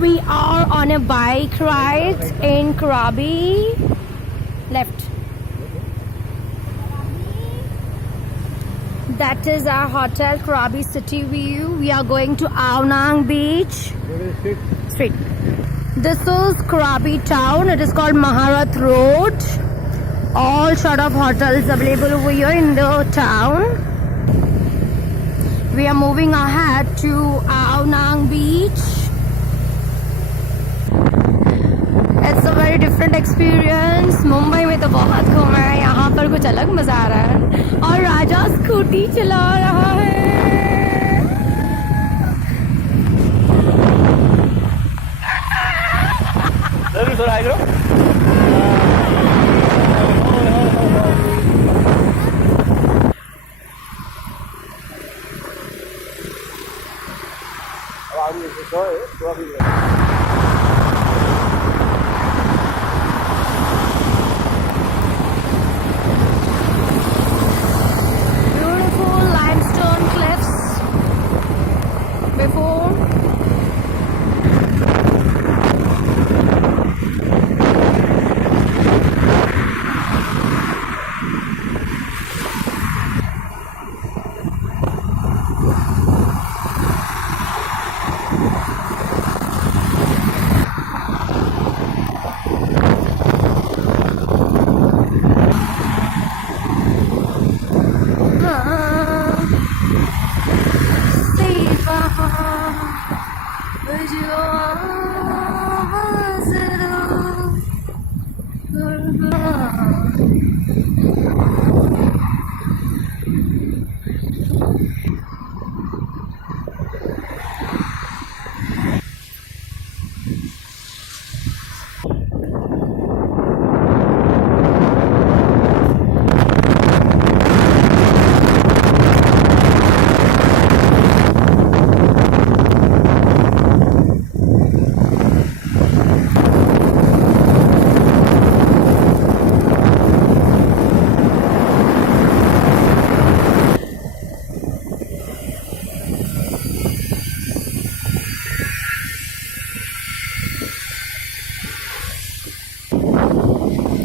we are on a bike ride in Krabi. Left. That is our hotel, Krabi City View. We are going to Aonang Beach. Straight. This is Krabi town. It is called Maharat Road. All sort of hotels available over here in the town. We are moving ahead to Aonang Beach. It's a very different experience. Mumbai में तो बहुत घूमा है, यहाँ पर कुछ अलग मजा आ रहा है। और राजा स्कूटी चला रहा है। Beautiful limestone cliffs before.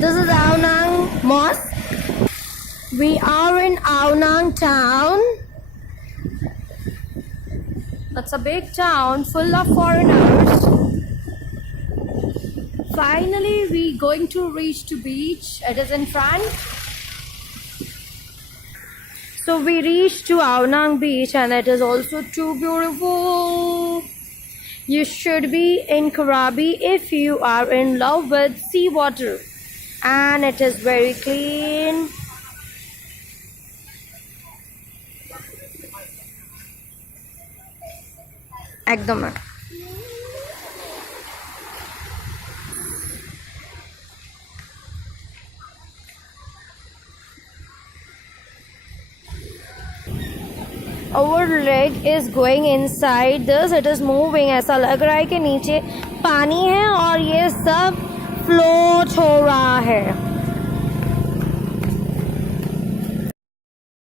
This is Aonang Mosque. We are in Aonang town. It's a big town full of foreigners. Finally, we going to reach to beach. It is in front. So we reached to Aonang beach and it is also too beautiful. You should be in Krabi if you are in love with seawater. And it is very clean. Ekdom. Our leg is going inside this. It is moving. ऐसा लग रहा है कि नीचे पानी है और ये सब फ्लोट हो रहा है।